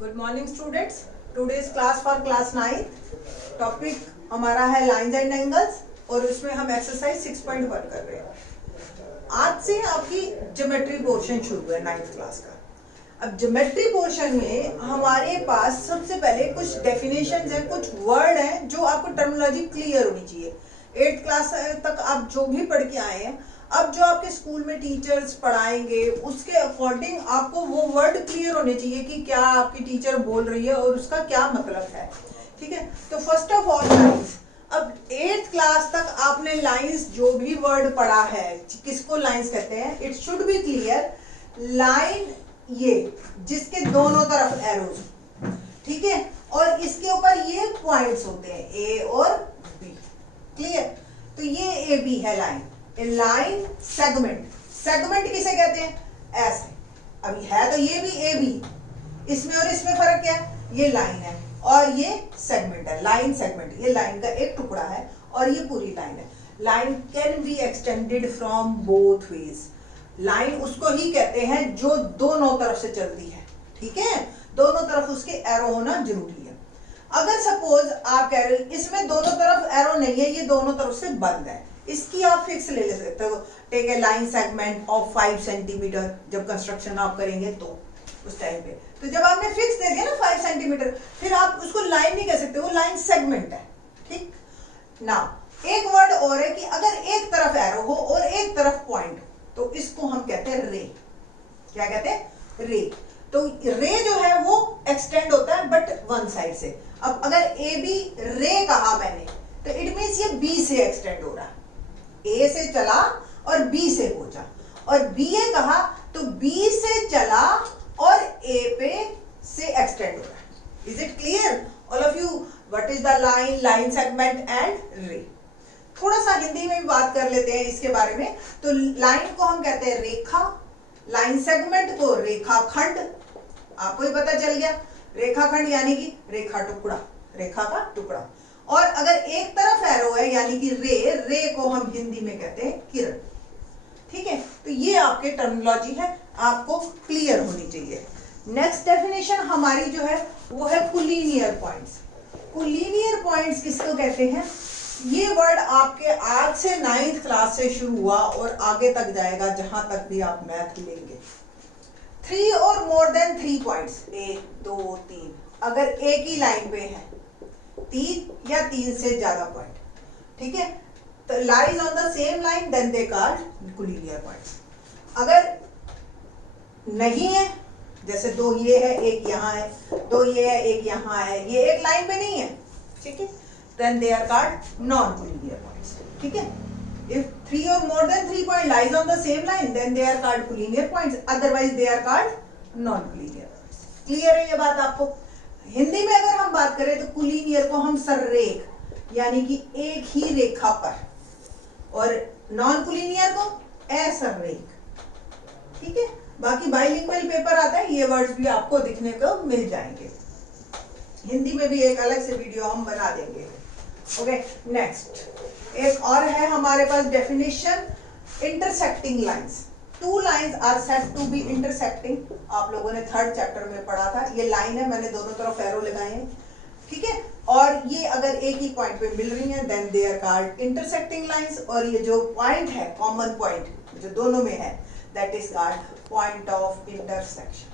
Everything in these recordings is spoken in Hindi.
Good morning students. Today's class for class 9। Topic हमारा है लाइंस एंड एंगल्स और उसमें हम एक्सरसाइज 6.1 कर रहे हैं। आज से आपकी ज्योमेट्री पोर्शन शुरू है 9th क्लास का। अब ज्योमेट्री पोर्शन में हमारे पास सबसे पहले कुछ डेफिनेशंस हैं, कुछ वर्ड हैं जो आपको टर्मिनोलॉजी क्लियर होनी चाहिए। 8th क्लास तक आप जो भी पढ़ के आए हैं, अब जो आपके स्कूल में टीचर्स पढ़ाएंगे उसके अकॉर्डिंग आपको वो वर्ड क्लियर होने चाहिए कि क्या आपकी टीचर बोल रही है और उसका क्या मतलब है। ठीक है, तो फर्स्ट ऑफ ऑल लाइंस। अब 8th क्लास तक आपने लाइंस जो भी वर्ड पढ़ा है, किसको लाइंस कहते हैं, it should be clear. Line ये जिसके दोनों तरफ एरोज, ठीक है, और इसके ऊपर ये पॉइंट्स होते हैं ए और बी। क्लियर, तो ये ए बी है लाइन। लाइन सेगमेंट, सेगमेंट किसे कहते हैं, ऐसे। अभी है तो ये भी ए बी, इसमें और इसमें फर्क क्या है, ये लाइन है और ये सेगमेंट है। लाइन सेगमेंट, ये लाइन का एक टुकड़ा है और ये पूरी लाइन है। Line can be extended from both ways. Line उसको ही कहते हैं जो दोनों तरफ से चलती है। ठीक है, दोनों तरफ उसके एरो होना जरूरी है। अगर सपोज आप कह रहे हो इसमें दोनों तरफ एरो नहीं है, ये दोनों तरफ से बंद है, इसकी आप फिक्स ले सकते हो। Take a line segment of 5 centimetre. जब कंस्ट्रक्शन आप करेंगे तो उस टाइम पे, तो जब आपने फिक्स दे दिया ना 5 सेंटीमीटर, फिर आप उसको लाइन नहीं कह सकते, वो लाइन सेगमेंट है। ठीक ना, एक वर्ड और है कि अगर एक तरफ एरो हो और एक तरफ पॉइंट हो तो इसको हम कहते हैं रे। क्या कहते हैं, रे। तो रे जो है वो एक्सटेंड होता है बट वन साइड से। अब अगर ए बी रे कहा मैंने तो इट मीन्स ये बी से एक्सटेंड हो रहा है। ए से चला और बी से पहुंचा, और बी ए कहा तो बी से चला और ए पे से एक्सटेंड हो रहा है। Is it clear all of you what is the line, line segment and रे। थोड़ा सा हिंदी में भी बात कर लेते हैं इसके बारे में। तो लाइन को हम कहते हैं रेखा, लाइन सेगमेंट को रेखाखंड। आपको ही पता चल गया, रेखाखंड यानी कि रेखा टुकड़ा, रेखा का टुकड़ा। और अगर एक तरफ एरो है यानी कि रे, रे को हम हिंदी में कहते हैं किरण। ठीक है, तो ये आपके टर्मिनोलॉजी है, आपको क्लियर होनी चाहिए। नेक्स्ट डेफिनेशन हमारी जो है वो है कोलिनियर पॉइंट्स। कोलिनियर पॉइंट्स किसको कहते हैं, ये वर्ड आपके आज से 9th क्लास से शुरू हुआ और आगे तक जाएगा जहां तक भी आप मैथ लेंगे। 3 और मोर देन 3 पॉइंट्स, 1 2 3, अगर एक ही लाइन पे है 3 या 3 से ज्यादा पॉइंट, ठीक है, तो lies on the same line then they called collinear points. अगर नहीं है, जैसे 2 ये है, एक यहाँ है, 2 ये है, एक यहाँ है, ये एक लाइन पे नहीं है, ठीक है, then they are called non collinear points. ठीक है, if 3 or more than 3 point lies on the same line then they are called collinear points, otherwise they are called non collinear points। Clear है ये बात आपको। हिंदी में अगर हम बात करें तो कोलिनियर को हम सररेख यानी कि एक ही रेखा पर, और नॉन कोलिनियर को असररेख। ठीक है, बाकी बाइलिंगुअल पेपर आता है, ये वर्ड्स भी आपको दिखने को मिल जाएंगे। हिंदी में भी एक अलग से वीडियो हम बना देंगे। ओके, नेक्स्ट एक और है हमारे पास definition, intersecting lines. 2 lines are said to be intersecting. आप लोगों ने 3rd चैप्टर में पढ़ा था। ये लाइन है, मैंने दोनों तरफ एरो लगाए हैं, ठीक है, और ये अगर एक ही पॉइंट पे मिल रही हैं then they are called intersecting lines. और ये जो पॉइंट है, कॉमन पॉइंट जो दोनों में है, that is called point of intersection.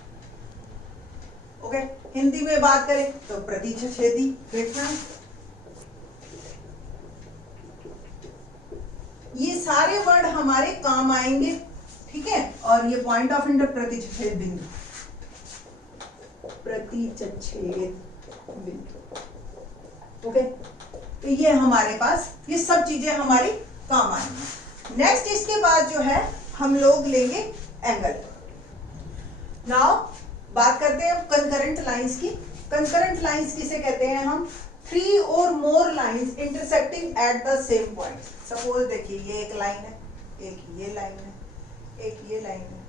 Okay, Hindi में बात करें तो प्रतिच्छेदी रेखा। ये सारे वर्ड हमारे काम आएंगे, ठीक है, और ये पॉइंट ऑफ इंटर प्रतिच्छेद बिंदु, प्रतिच्छेद बिंदु। ओके, तो ये हमारे पास ये सब चीजें हमारी काम आएंगी। नेक्स्ट इसके बाद जो है हम लोग लेंगे एंगल। नाउ बात करते हैं कंकरेंट लाइंस की। कंकरेंट लाइंस किसे कहते हैं हम, 3 और more lines intersecting at the same point. Suppose देखिए ये एक लाइन है, एक ये लाइन है, एक ये लाइन है,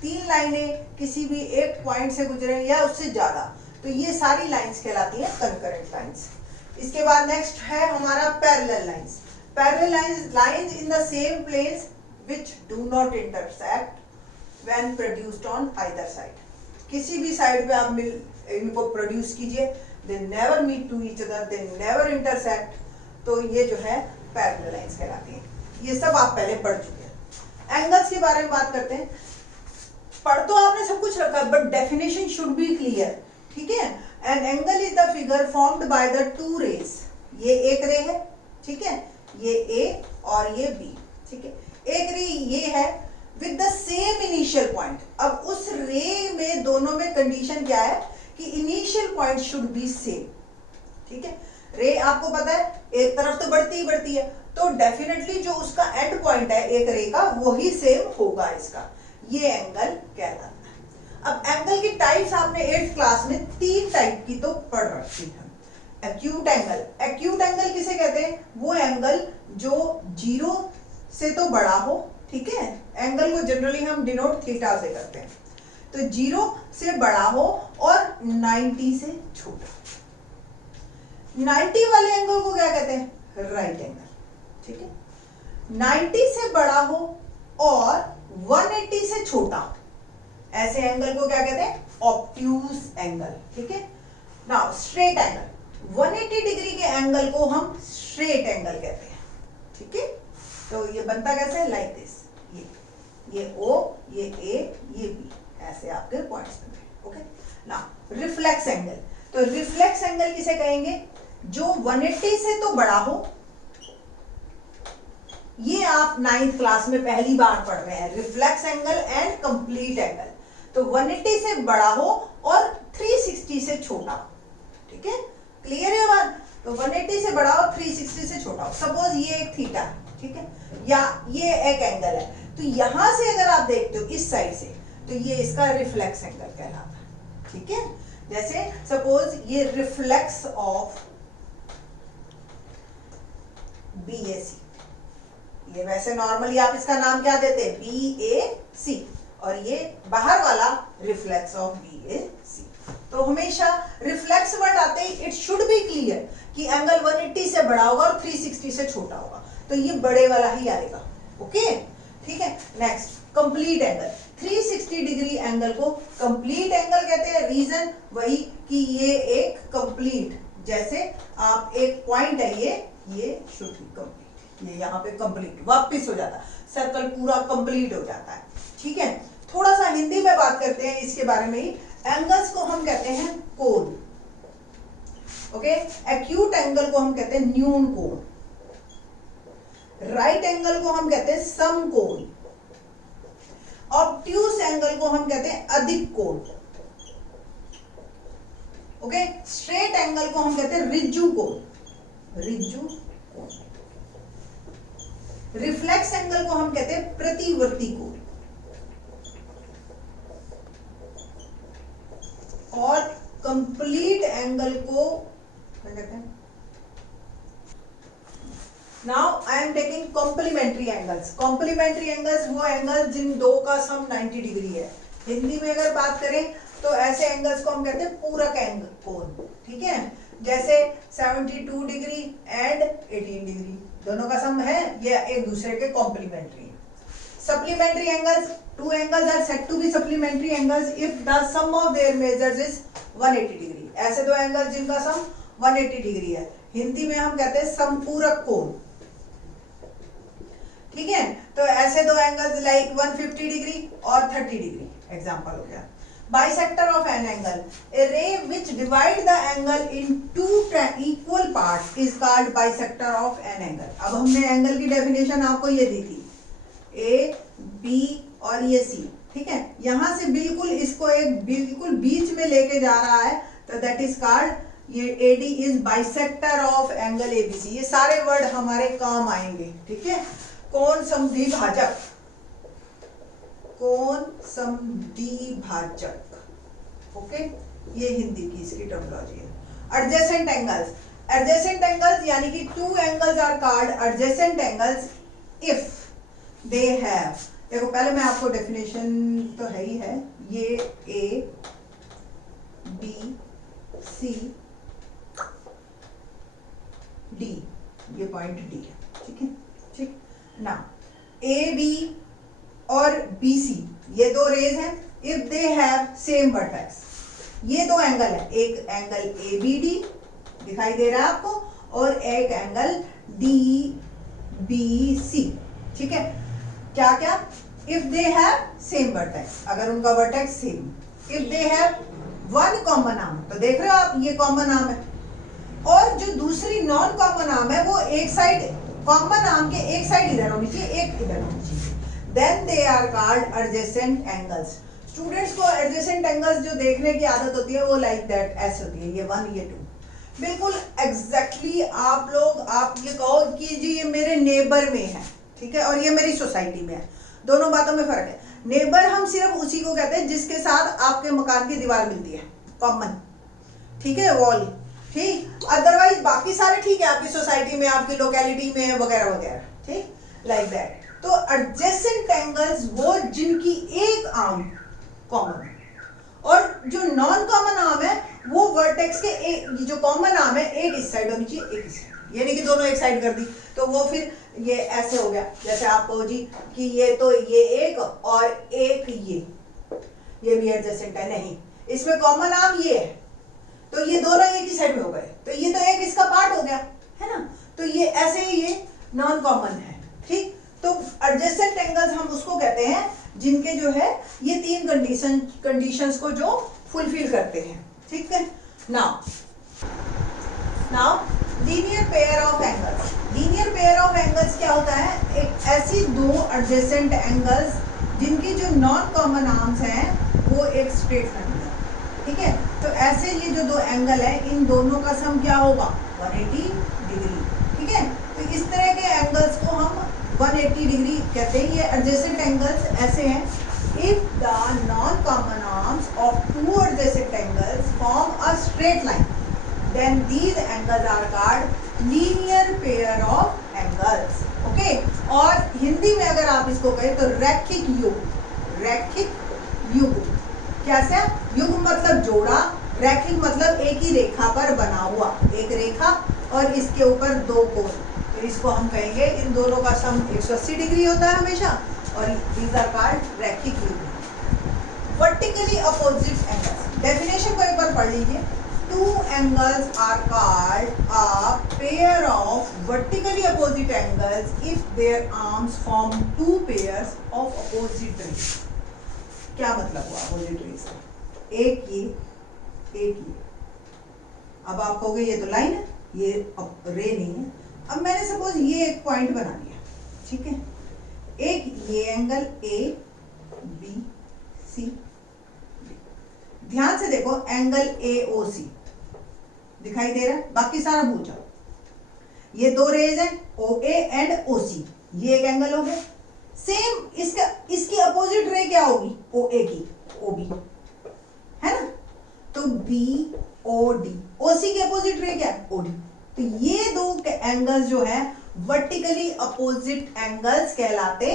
3 लाइनें किसी भी एक पॉइंट से गुजरे या उससे ज्यादा, तो ये सारी लाइंस कहलाती हैं कंकरेंट लाइंस। इसके बाद नेक्स्ट है हमारा parallel lines. Parallel lines in the same planes which do not intersect when produced on either side. किसी भी साइड पे आप इनको प्रोड्यूस कीजिए, they never meet to each other, they never intersect, तो ये जो है पैरेलल लाइंस कहलाती हैं। ये सब आप पहले पढ़ चुके हैं। एंगल्स के बारे में बात करते हैं। पढ़ तो आपने सब कुछ रखा है, but definition should be clear, ठीक है। An angle is the figure formed by the two rays, ये एक रे है, ठीक है, ये ए और ये बी, ठीक है। एक रे ये है with the same initial point. अब उस रे में दोनों में कंडीशन क्या है कि initial point should be same, ठीक है। रे आपको पता है एक तरफ तो बढ़ती ही बढ़ती है, तो डेफिनेटली जो उसका एंड पॉइंट है एक रे का वही सेम होगा इसका, ये एंगल कहलाता है। अब एंगल की टाइप्स आपने 8th क्लास में 3 टाइप की तो पढ़ रखी है। एक्यूट एंगल, एक्यूट एंगल किसे कहते हैं? वो एंगल जो 0 से तो बड़ा हो, ठीक है। एंगल को जनरली हम डिनोट थीटा से करते हैं, तो 0 से बड़ा हो और 90 से छोटा। 90 वाले एंगल को क्या कहते हैं? राइट एंगल, ठीक है। 90 से बड़ा हो और 180 से छोटा, ऐसे एंगल को क्या कहते हैं? ऑब्ट्यूज एंगल, ठीक है। नाउ स्ट्रेट एंगल, 180 डिग्री के एंगल को हम स्ट्रेट एंगल कहते हैं, ठीक है। तो ये बनता कैसे? लाइक दिस, ये O, ये A, ये B, ऐसे आपके पॉइंट्स बनते, ओके। नाउ रिफ्लेक्स एंगल, तो रिफ्लेक्स एंगल किसे कहेंगे? जो 180 से तो बड़ा हो, ये आप 9th क्लास में पहली बार पढ़ रहे हैं, reflex angle and complete angle. तो 180 से बड़ा हो और 360 से छोटा, ठीक है। क्लियर है बात? तो 180 से बड़ा हो, 360 से छोटा हो। सपोज ये एक थीटा है, ठीक है, या ये एक एंगल है, तो यहां से अगर आप देखते हो इस साइड से, तो ये इसका रिफ्लेक्स एंगल कहलाता है, ठीक है। जैसे सपोज ये रिफ्लेक्स ऑफ BAC, ये वैसे नॉर्मली आप इसका नाम क्या देते हैं? BAC, और ये बाहर वाला रिफ्लेक्स ऑफ BAC। तो हमेशा रिफ्लेक्स वर्ड आते ही इट शुड बी क्लियर कि एंगल 180 से बड़ा होगा और 360 से छोटा होगा, तो ये बड़े वाला ही आएगा, ओके, ठीक है। Next complete angle, 360 degree angle को कंप्लीट एंगल कहते हैं। रीजन वही कि ये एक कंप्लीट, जैसे आप एक पॉइंट है ये शुड बी कंप्लीट, ये यहाँ पे कंप्लीट वापस हो जाता है, सर्कल पूरा कंप्लीट हो जाता है, ठीक है। थोड़ा सा हिंदी में बात करते हैं इसके बारे में ही। एंगल्स को हम कहते हैं कोण, ओके। एक्यूट एंगल को हम कहते हैं न्यून कोण, राइट एंगल को हम कहते हैं समकोण, ऑब्ट्यूस एंगल को हम कहते हैं अधिक कोण, ओके। स्ट्रेट एंगल को हम कहते हैं रिज्जु कोण, रिज्जु कोण। रिफ्लेक्स एंगल को हम कहते हैं प्रतिवर्ती कोण, और कंप्लीट एंगल को क्या कहते हैं? Now I am taking complementary angles. Complementary angles वो एंगल्स जिन दो का सम 90 डिग्री है। हिंदी में अगर बात करें तो ऐसे एंगल्स को हम कहते हैं पूरक एंगल कोण, ठीक है। जैसे 72 डिग्री एंड 18 डिग्री, दोनों का सम है, ये एक दूसरे के कॉम्प्लीमेंट्री है। Supplementary angles, two angles are said to be supplementary angles if the sum of their measures is 180 degree. ऐसे दो एंगल जिनका सम 180 डिग्री है, हिंदी में हम कहते हैं समपूरक कोण, ठीक है। तो ऐसे दो एंगल्स लाइक 150 डिग्री और 30 डिग्री एग्जांपल हो गया। Bisector of an angle, a ray which divide the angle in two equal parts is called bisector of an angle। अब हमने एंगल की डेफिनेशन आपको ये दी थी, A, B और ये C, ठीक है। यहां से बिल्कुल इसको एक बिल्कुल बीच में लेके जा रहा है, तो दैट इज कॉल्ड, ये AD is bisector of angle ABC। ये सारे वर्ड हमारे काम आएंगे, ठीक है। कोण समद्विभाजक, कोण समद्विभाजक, ओके, ये हिंदी की इसकी टर्मिनोलॉजी है। एडजेसेंट एंगल्स, एडजेसेंट एंगल्स यानी कि two angles are called adjacent angles if they have, देखो पहले मैं आपको डेफिनेशन तो है ही है, ये A, B, C, D, ये पॉइंट D है, ठीक है, ठीक ना। A, B और BC ये दो रेज हैं, if they have same vertex, ये दो एंगल है, एक एंगल ABD दिखाई दे रहा है आपको और एक एंगल DBC, ठीक है। क्या क्या? If they have same vertex, अगर उनका vertex same, if they have one common arm, तो देख रहे हो आप ये कॉमन आर्म है, और जो दूसरी नॉन कॉमन आर्म है वो एक साइड, कॉमन आर्म के एक साइड इधर होनी चाहिए, एक इधर होनी चाहिए, then they are called adjacent angles. Students को एडजेसेंट एंगल्स जो देखने की आदत होती है वो लाइक दैट ऐसे होती है, ये 1 ये 2, बिल्कुल एग्जैक्टली आप लोग, आप ये कहो कि जी ये मेरे नेबर में है, ठीक है, और ये मेरी सोसाइटी में है, दोनों बातों में फर्क है। नेबर हम सिर्फ उसी को कहते हैं जिसके साथ आपके मकान की दीवार मिलती है, कॉमन, ठीक है, वॉल, ठीक। अदरवाइज बाकी सारे ठीक है, आपकी सोसाइटी में, आपकी लोकेलिटी में वगैरह वगैरह, ठीक, लाइक दैट। तो एडजेसेंट एंगल्स वो जिनकी एक आर्म कॉमन, और जो नॉन कॉमन आर्म है वो वर्टेक्स के एक, जो कॉमन आर्म है एक इस साइड होनी चाहिए, एक इस साइड, ये नहीं कि दोनों एक साइड कर दी तो वो फिर ये ऐसे हो गया, जैसे आप कहो जी कि ये तो ये एक और एक ये भी एडजेसेंट है, नहीं, इसमें कॉमन आर्म ये है तो ये दोनों एक ही साइड में हो गए, तो ये तो एक इसका पार्ट हो गया है ना, तो ये ऐसे ही ये नॉन कॉमन है, ठीक। तो एडजेसेंट एंगल्स हम उसको कहते हैं जिनके जो है ये तीन कंडीशंस को जो फुलफिल करते हैं, ठीक है। Now linear pair of angles, linear pair of angles क्या होता है? एक ऐसी दो एडजेसेंट एंगल्स जिनकी जो नॉन कॉमन आर्म्स हैं वो एक स्ट्रेट लाइन है, ठीक है। तो ऐसे ये जो दो एंगल है इन दोनों का सम क्या होगा? 180 डिग्री, ठीक है। तो इस तरह के एंगल्स को हम 180 डिग्री कहते हैं। ये एडजेसेंट एंगल्स ऐसे हैं, if the non common arms of two adjacent angles form a straight line then these angles are called linear pair of angles, okay। और हिंदी में अगर आप इसको कहें तो रैखिक युग, रैखिक युग, कैसे? युग मतलब जोड़ा, रैखिक मतलब एक ही रेखा पर बना हुआ, एक रेखा और इसके ऊपर दो कोण, तो इसको हम कहेंगे इन दोनों का सम 180 डिग्री होता है हमेशा, और these are called रैखिक युग। वर्टिकली अपोजिट एंगल्स, डेफिनेशन को एक बार पढ़ लीजिए। Two angles are called a pair of vertically opposite angles if their arms form two pairs of opposite rays। क्या मतलब हुआ opposite rays का? एक ये, एक ये। अब आप कहोगे ये तो लाइन है, ये रे नहीं है। अब मैंने सपोज ये एक पॉइंट बना लिया, ठीक है। एक ये एंगल A B C, ध्यान से देखो एंगल AOC दिखाई दे रहा है, बाकी सारा भूल जाओ। ये दो रेज हैं OA एंड OC, ये एक एंगल हो गया। सेम इसका, इसकी अपोजिट रे क्या होगी? OA की OB, है ना। तो BOD, OC की अपोजिट रे क्या है? OD। तो ये दो एंगल्स जो है वर्टिकली अपोजिट एंगल्स कहलाते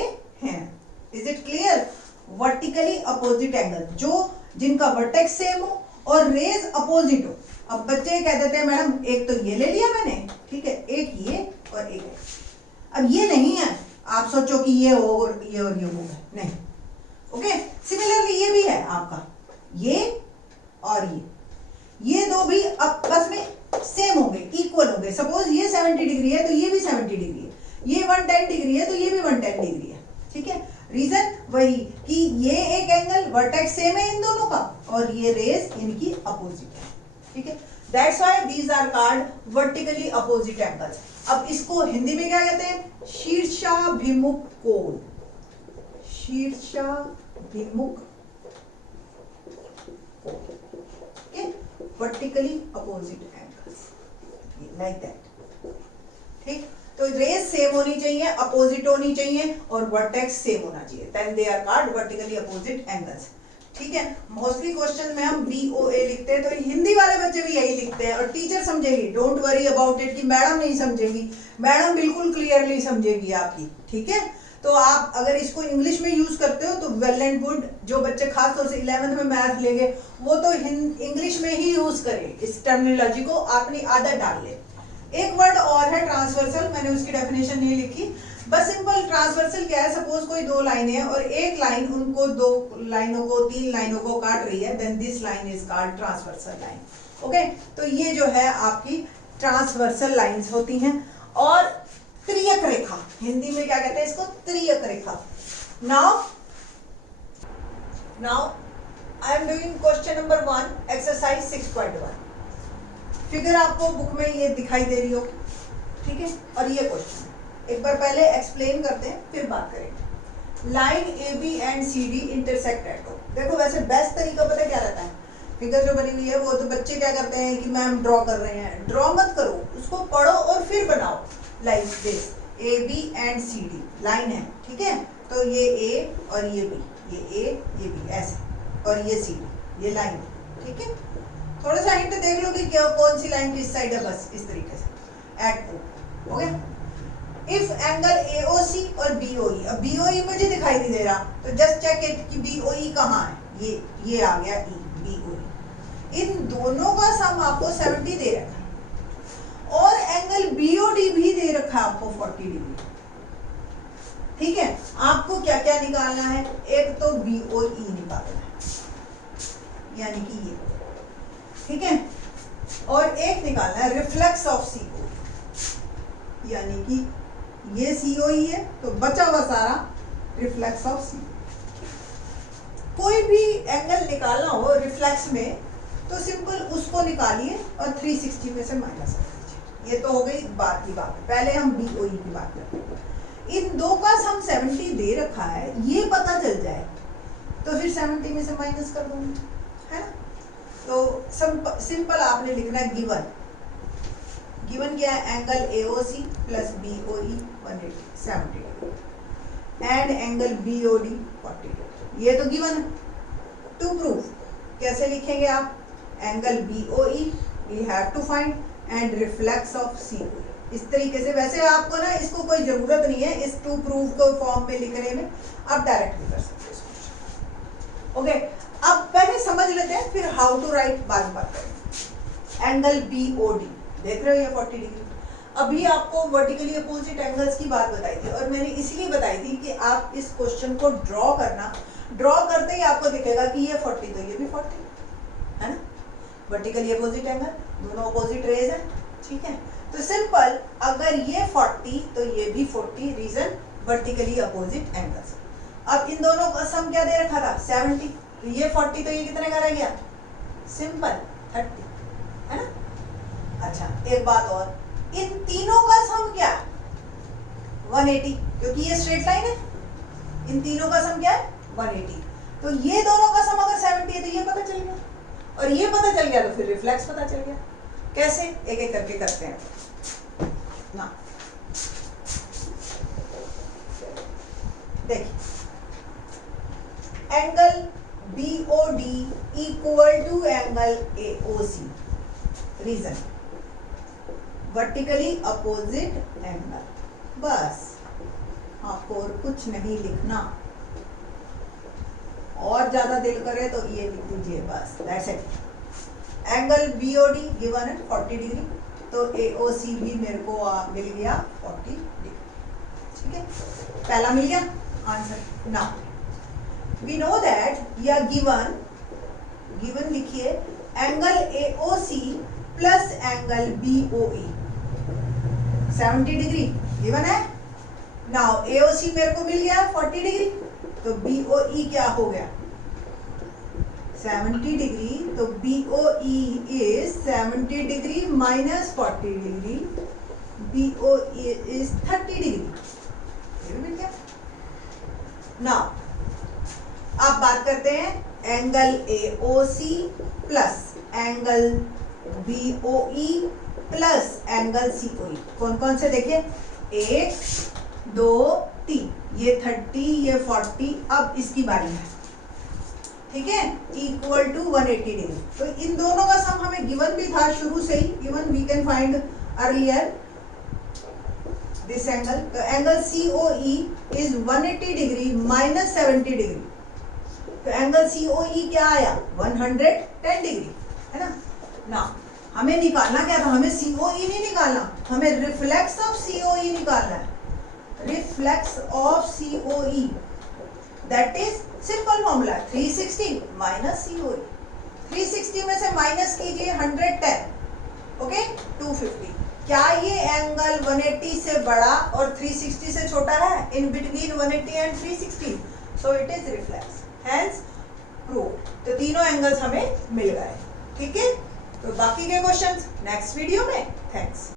हैं। Is it clear? Vertically opposite angle जो जिनका वर्टेक्स सेम हो और रेज अपोजिट हो। अब बच्चे कह देते हैं मैडम एक तो ये ले लिया मैंने, ठीक है, एक ये और एक है। अब ये नहीं है, आप सोचो कि ये हो और ये होगा, नहीं, ओके। सिमिलरली ये भी है आपका, ये और ये दो भी आपस में सेम होंगे, इक्वल होंगे। सपोज ये 70 डिग्री है तो ये भी 70 डिग्री है, ये 110 डिग्री है तो ये भी 110 डिग्री है, ठीक है। रीजन वही कि ये एक एंगल वर्टेक्स सेम है इन दोनों का और ये रेज इनकी अपोजिट है, ठीक है। That's why these are called vertically opposite angles. अब इसको हिंदी में क्या कहते हैं? शीर्षाभिमुख कोण, शीर्षाभिमुख कोण, vertically opposite angles, like that, ठीक। तो रेज सेम होनी चाहिए, अपोजिट होनी चाहिए और वर्टेक्स सेम होना चाहिए, then they are called vertically opposite angles, ठीक है। मोस्टली क्वेश्चन में हम BOA लिखते हैं, तो हिंदी वाले बच्चे भी यही लिखते हैं और टीचर समझेगी। डोंट वरी अबाउट इट कि मैडम नहीं समझेगी, मैडम बिल्कुल क्लियरली समझेगी आपकी, ठीक है। तो आप अगर इसको इंग्लिश में यूज करते हो तो वेल एंड गुड। जो बच्चे खासतौर से 11th में मैथ लेंगे वो तो इंग्लिश में ही यूज करें, इस टर्मिनोलॉजी को अपनी आदत डाल ले। एक वर्ड और है ट्रांसवर्सल, मैंने उसकी डेफिनेशन नहीं लिखी, बस सिंपल ट्रांसवर्सल क्या है, सपोज कोई दो लाइनें हैं और एक लाइन उनको दो लाइनों को तीन लाइनों को काट रही है, then this line is called transversal line. Okay, तो ये जो है आपकी ट्रांसवर्सल लाइंस होती हैं। और त्रियक रेखा, हिंदी में क्या कहते हैं इसको, त्रियक रेखा। Now I am doing question number 1 exercise 6.1। Figure आपको बुक में ये दिखाई दे रही हो, ठीक है, और ये क्वेश्चन एक बार पहले एक्सप्लेन करते हैं फिर बात करेंगे। Line A B and C D intersect at O. देखो वैसे बेस्ट तरीका पता क्या रहता है, फिगर जो बनी हुई है वो तो बच्चे क्या करते हैं कि मैम ड्रॉ कर रहे हैं, ड्रॉ मत करो, उसको पढ़ो और फिर बनाओ। Like this A B and C D line है, ठीक है, तो ये ए और ये बी, ये ए ये बी ऐसे, और ये सी डी, ये लाइन, ठीक है। थोड़ा सा हिंट देख लो कि क्या कौन सी लाइन किस साइड है, बस इस तरीके से at O. Okay, if angle AOC और BOE, अब BOE मुझे दिखाई नहीं दे रहा तो जस्ट चेक इट कि BOE कहाँ है, ये आ गया E, BOE। इन दोनों का सम आपको 70 दे रखा है और एंगल BOD भी दे रखा है आपको 40 डिग्री, ठीक है। आपको क्या क्या निकालना है, एक तो BOE निकालना है यानी कि ये, ठीक है, और एक निकालना है रिफ्लेक्स ऑफ CO, यानी कि ये COE है तो बचा हुआ सारा रिफ्लेक्स ऑफ CO। कोई भी एंगल निकालना हो रिफ्लेक्स में तो सिंपल उसको निकालिए और 360 में से माइनस कर दीजिए। ये तो हो गई बात की बात, पहले हम BOE की बात करते हैं। इन दो का सम 70 दे रखा है, ये पता चल जाए तो फिर 70 में से माइनस कर दूंगी, है ना। तो सिंपल आपने लिखना है गिवन, गिवन क्या है, angle AOC plus BOE 180 and angle BOD 40, ये तो गिवन है। टू प्रूफ कैसे लिखेंगे आप, angle BOE we have to find and reflex of CO, इस तरीके से। वैसे आपको ना इसको कोई जरूरत नहीं है इस टू प्रूफ को फॉर्म में लिखने में, आप डायरेक्ट भी कर सकते हैं। ओके, अब पहले समझ लेते हैं फिर हाउ टू राइट बाद में बात करेंगे। एंगल BOD देख रहे हो ये 40 डिग्री। अभी आपको वर्टिकली अपोजिट एंगल्स की बात बताई थी और मैंने इसलिए बताई थी कि आप इस क्वेश्चन को ड्रॉ करना, ड्रॉ करते ही आपको दिखेगा कि ये 40 तो ये भी 40 है ना, वर्टिकली अपोजिट एंगल, दोनों अपोजिट रेज है, ठीक है। तो सिंपल अगर ये 40 तो ये भी 40, रीजन वर्टिकली अपोजिट एंगल्स। अब इन दोनों का सम क्या दे रखा था 70, तो ये 40 तो ये कितने का रह गया, सिंपल 30, है ना। अच्छा एक बात और, इन तीनों का सम क्या है 180, क्योंकि ये स्ट्रेट लाइन है, इन तीनों का सम क्या है 180। तो ये दोनों का सम अगर 70 है तो ये पता चल गया, और ये पता चल गया तो फिर रिफ्लेक्स पता चल गया। कैसे, एक एक करके करते हैं ना। देखिए angle BOD equal to angle AOC, reason vertically opposite angle, बस आपको और कुछ नहीं लिखना, और ज्यादा दिल करे तो ये लिख दीजिए बस, that's it. Angle BOD given है 40 डिग्री, तो AOC भी मेरे को मिल गया 40 डिग्री, ठीक है, पहला मिल गया answer. Now we know that या गिवन लिखिए angle AOC plus angle BOE 70 degree given है। नाउ AOC मेरे को मिल गया 40 डिग्री, तो BOE क्या हो गया 70 डिग्री, तो BOE is 70 degree minus 40 degree, BOE is 30 degree, ये भी मिल गया। नाउ अब बात करते हैं angle AOC plus angle BOE plus angle COE, कौन कौन से देखिए, 1 2 3, ये 30 ये 40, अब इसकी बारी है, ठीक है, इक्वल टू 180 डिग्री। तो इन दोनों का सम हमें गिवन भी था शुरू से ही, given we can find earlier this angle. तो angle COE is 180 degree minus 70 degree, तो एंगल COE क्या आया 110 डिग्री, है ना। नाउ हमें निकालना क्या था, हमें COE नहीं निकालना, हमें रिफ्लेक्स ऑफ COE निकालना है, reflex of COE, that is simple formula 360 minus COE। 360 में से माइनस कीजिए 110, ओके 250। क्या ये एंगल 180 से बड़ा और 360 से छोटा है, in between 180 and 360, so it is reflex, hence prove. तो तीनों एंगल्स हमें मिल गए, ठीक है। तो बाकी के क्वेश्चंस नेक्स्ट वीडियो में। थैंक्स।